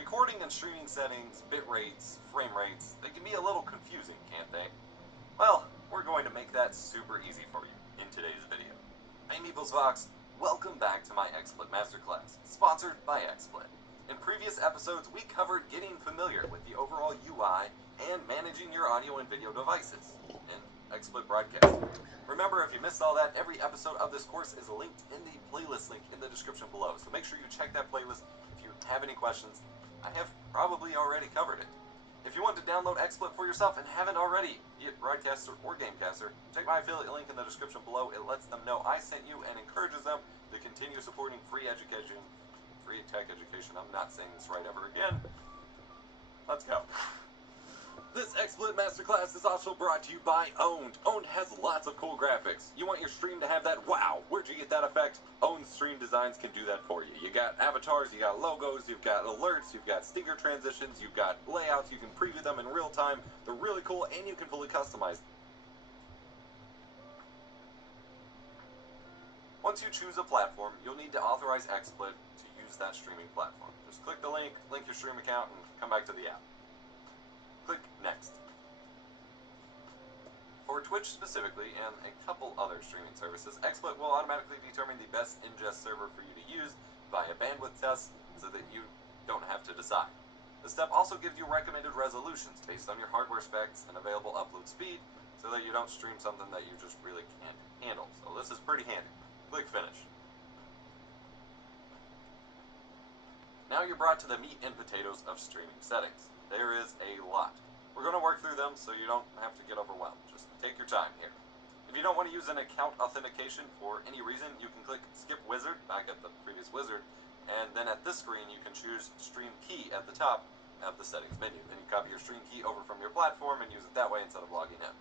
Recording and streaming settings, bit rates, frame rates, they can be a little confusing, can't they? Well, we're going to make that super easy for you in today's video. I'm EposVox. Welcome back to my XSplit Masterclass, sponsored by XSplit. In previous episodes, we covered getting familiar with the overall UI and managing your audio and video devices in XSplit Broadcasting. Remember, if you missed all that, every episode of this course is linked in the playlist link in the description below, so make sure you check that playlist. If you have any questions, I have probably already covered it. If you want to download XSplit for yourself and haven't already, be it Broadcaster or Gamecaster, check my affiliate link in the description below. It lets them know I sent you and encourages them to continue supporting free tech education. I'm not saying this right ever again. Let's go. This XSplit Masterclass is also brought to you by Owned. Owned has lots of cool graphics. You want your stream to have that wow, where'd you get that effect? Owned Stream Designs can do that for you. You got avatars, you got logos, you've got alerts, you've got sticker transitions, you've got layouts, you can preview them in real time. They're really cool and you can fully customize them. Once you choose a platform, you'll need to authorize XSplit to use that streaming platform. Just click the link your stream account, and come back to the app. Click Next. For Twitch specifically, and a couple other streaming services, XSplit will automatically determine the best ingest server for you to use via bandwidth tests so that you don't have to decide. The step also gives you recommended resolutions based on your hardware specs and available upload speed so that you don't stream something that you just really can't handle. So this is pretty handy. Click Finish. Now you're brought to the meat and potatoes of streaming settings. There is a lot. We're going to work through them so you don't have to get overwhelmed. Just take your time here. If you don't want to use an account authentication for any reason, you can click Skip Wizard back at the previous wizard, and then at this screen you can choose Stream Key at the top of the settings menu. Then you copy your stream key over from your platform and use it that way instead of logging in.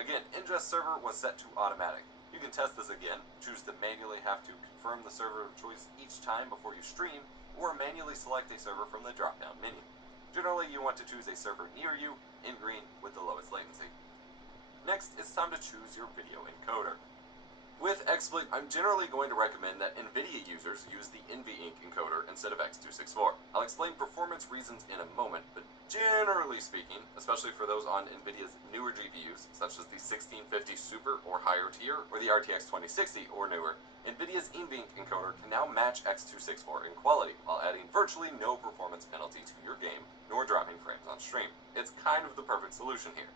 Again, ingest server was set to automatic. You can test this again, choose to manually have to confirm the server of choice each time before you stream, or manually select a server from the drop-down menu. Generally, you want to choose a server near you, in green, with the lowest latency. Next, it's time to choose your video encoder. With XSplit, I'm generally going to recommend that NVIDIA users use the NVENC encoder instead of X264. I'll explain performance reasons in a moment, but generally speaking, especially for those on NVIDIA's newer GPUs, such as the 1650 Super or higher tier, or the RTX 2060 or newer, NVIDIA's NVENC encoder can now match X264 in quality, while adding virtually no performance penalty to your game, nor dropping frames on stream. It's kind of the perfect solution here.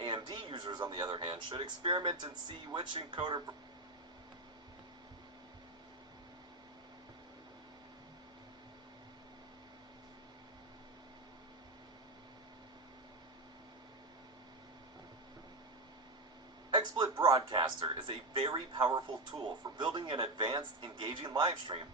AMD users, on the other hand, should experiment and see which encoder XSplit Broadcaster is a very powerful tool for building an advanced, engaging live stream,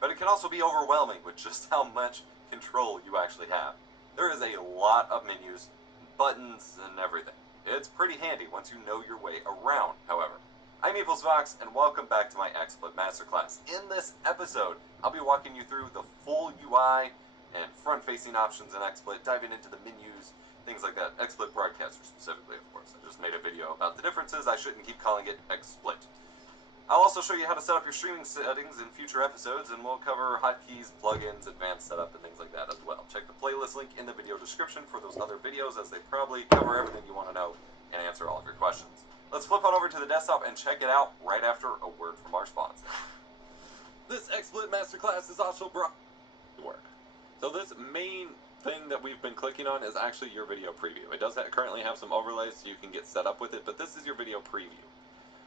but it can also be overwhelming with just how much control you actually have. There is a lot of menus, buttons, and everything. It's pretty handy once you know your way around, however. I'm EposVox, and welcome back to my XSplit Masterclass. In this episode, I'll be walking you through the full UI and front-facing options in XSplit, diving into the menus, things like that. XSplit Broadcaster specifically, of course. I just made a video about the differences. I shouldn't keep calling it XSplit. I'll also show you how to set up your streaming settings in future episodes, and we'll cover hotkeys, plugins, advanced setup, and things like that as well. Check the playlist link in the video description for those other videos, as they probably cover everything you want to know and answer all of your questions. Let's flip on over to the desktop and check it out right after a word from our sponsor. This XSplit Masterclass is also brought to work. So this main thing that we've been clicking on is actually your video preview. It does currently have some overlays so you can get set up with it, but this is your video preview.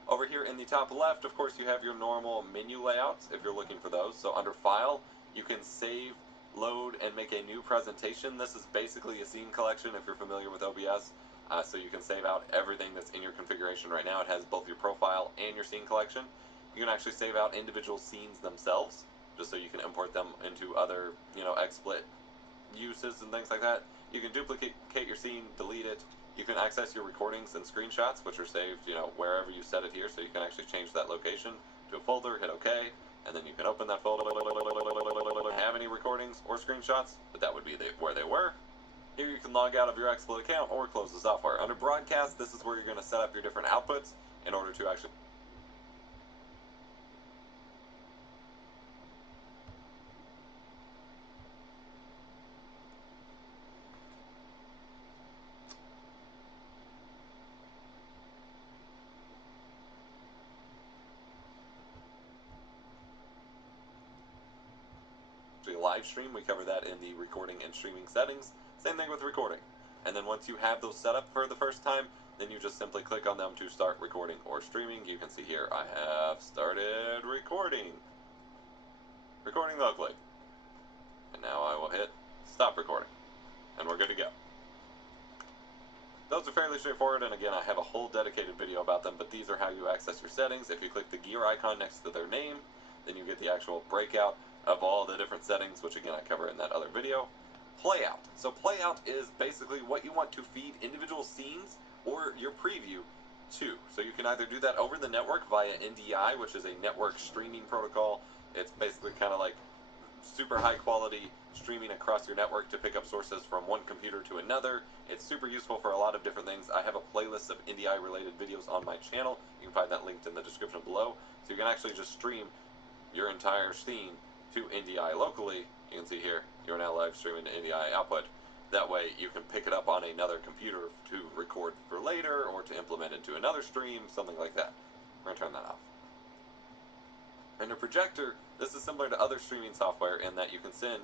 Over here in the top left, of course, you have your normal menu layouts if you're looking for those. So under File, you can save, load, and make a new presentation. This is basically a scene collection if you're familiar with OBS. So you can save out everything that's in your configuration right now. It has both your profile and your scene collection. You can actually save out individual scenes themselves, just so you can import them into other, XSplit uses and things like that. You can duplicate your scene, delete it. You can access your recordings and screenshots, which are saved, wherever you set it here, so you can actually change that location to a folder, hit OK, and then you can open that folder, have any recordings or screenshots, but that would be where they were. Here you can log out of your XSplit account or close the software. Under Broadcast, this is where you're going to set up your different outputs in order to actually live stream, we cover that in the recording and streaming settings. Same thing with recording. And then once you have those set up for the first time, then you just simply click on them to start recording or streaming. You can see here, I have started recording. Recording locally. And now I will hit stop recording. And we're good to go. Those are fairly straightforward, and again, I have a whole dedicated video about them, but these are how you access your settings. If you click the gear icon next to their name, then you get the actual breakout of all the different settings, which again I cover in that other video. Playout. So playout is basically what you want to feed individual scenes or your preview to. So you can either do that over the network via NDI, which is a network streaming protocol. It's basically kind of like super high quality streaming across your network to pick up sources from one computer to another. It's super useful for a lot of different things. I have a playlist of NDI related videos on my channel. You can find that linked in the description below. So you can actually just stream your entire scene to NDI locally. You can see here, you're now live streaming to NDI output. That way you can pick it up on another computer to record for later or to implement into another stream, something like that. We're going to turn that off. And a projector, this is similar to other streaming software in that you can send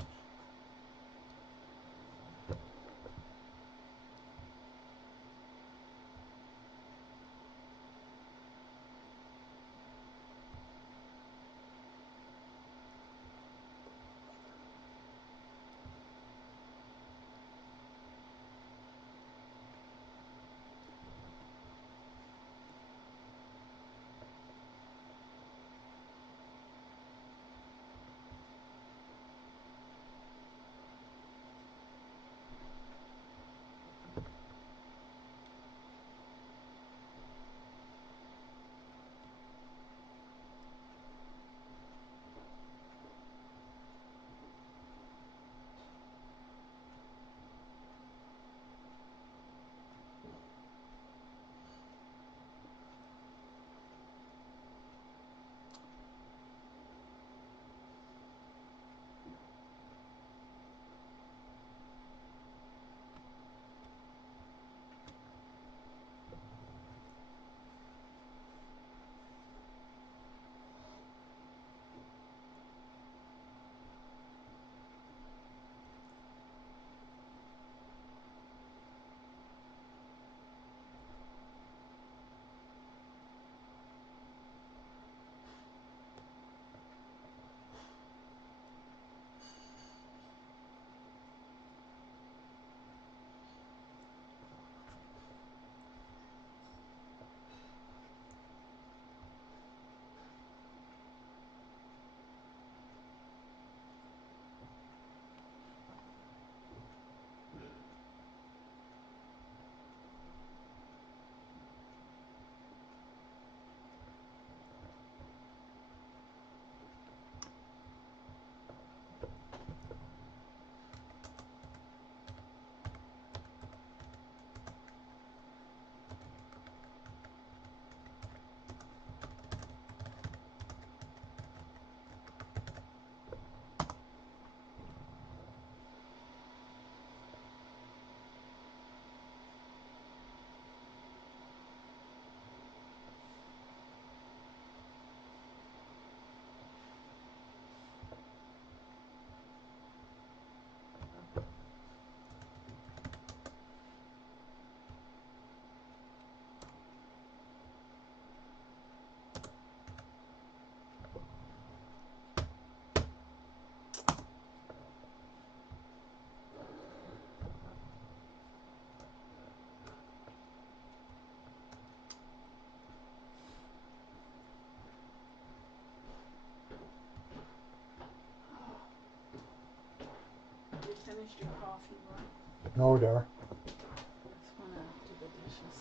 Finished your coffee, right? No, Dara. That's when I do the dishes.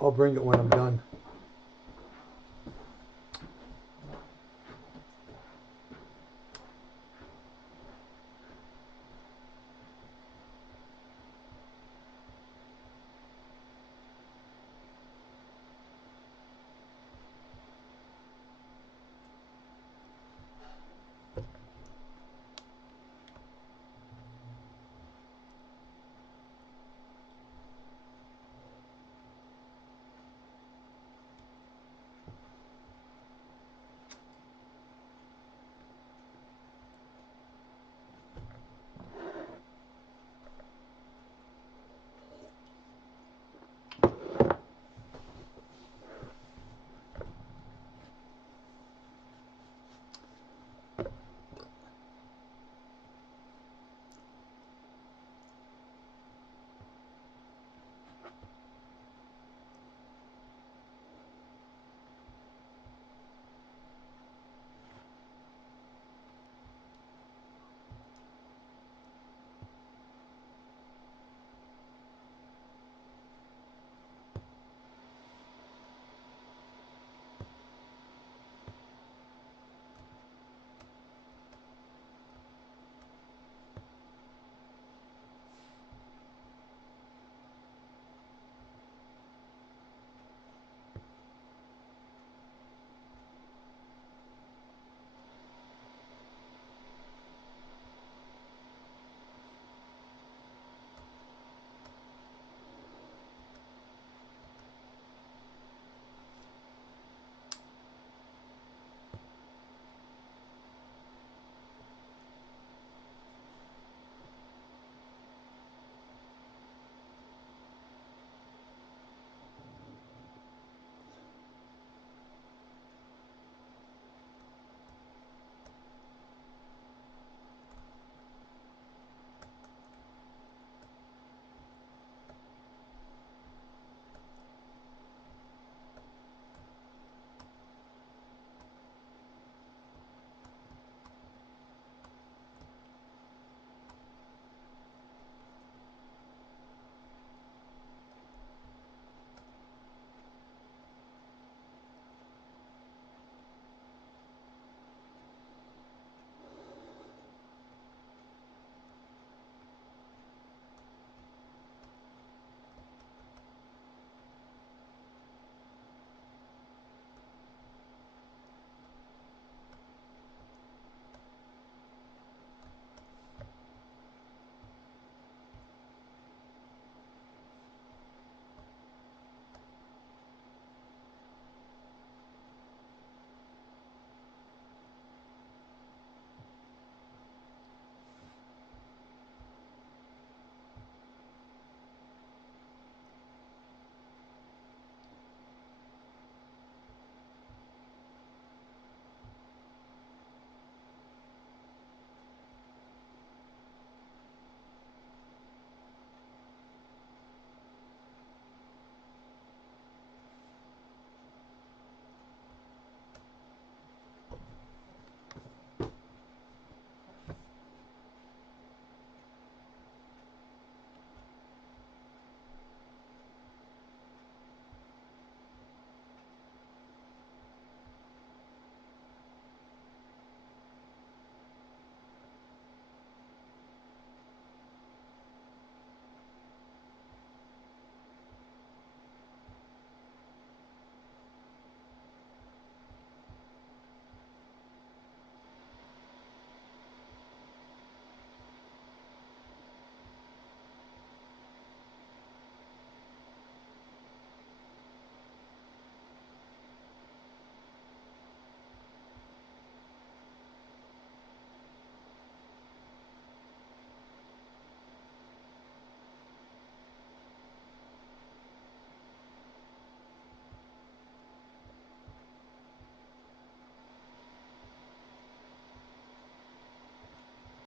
I'll bring it when I'm done.